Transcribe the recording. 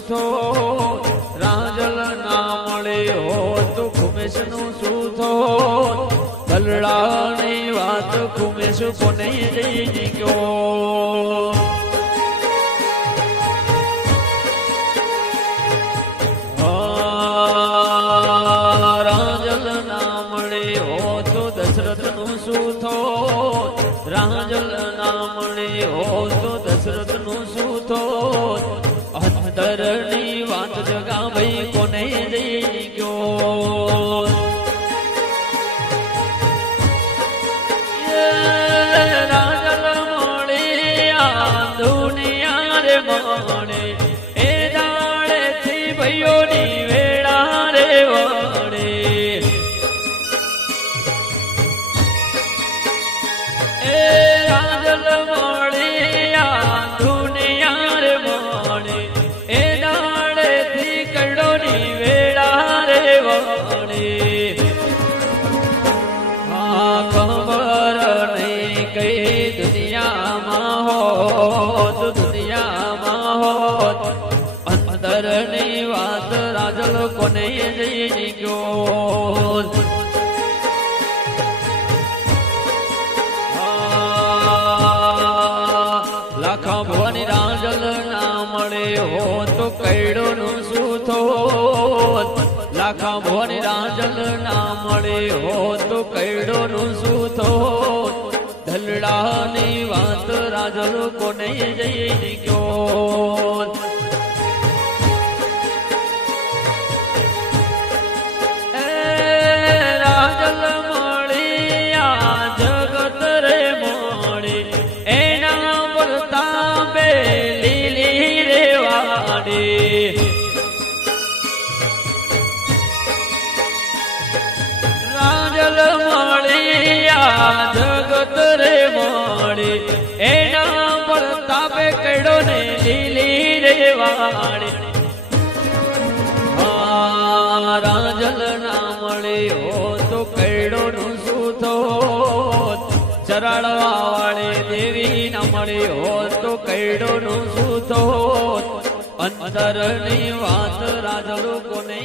સૂથો રાજલ ના મળે હોત કુમેશ નું સૂથો દલડાની વાત કુમેશ કોને જઈ ગયો રાજલ ના મળે હોત દશરથ નું સૂથો રાજલ ના મળે હોત દશરથ નું સૂથો અંતરની વાત જગા ભાઈ કોને જઈ ગયો રાજલ મળે આ દુનિયા રે મળે એ દાડે થી ભાઈઓની વેળા રે વળે એ રાજલ મળે આ દુનિયા રે મળે એ દાડે થી કડોની વેળા રે વળે આ ખબર નહીં કઈ દુનિયામાં હોત દુનિયામાં હોત અંતરની વાત રાજલ કોને જઈ ગયો લાખા ભવાની રાજલ ના મળે હોત કૈડો નું સૂથો લાખા ભવાની રાજલ ના મળે હોત કૈડો નું સૂથો દલડાની વાત રાજલ કોને જઈ ગયો રાજલ મળી આ જગત રે મળી એના બોલતા બે લીલી રે વાડી રાજલ મળી આ જગત રે મળી એના બોલતા બે કડો ને લીલી રે વાડી રાજલ ના મળે હોત કૈડો નું સૂથો ચરાડવા વાળે દેવી ના મળે હોત કૈડો નું સૂથો અંતરની વાત રાજલ કોને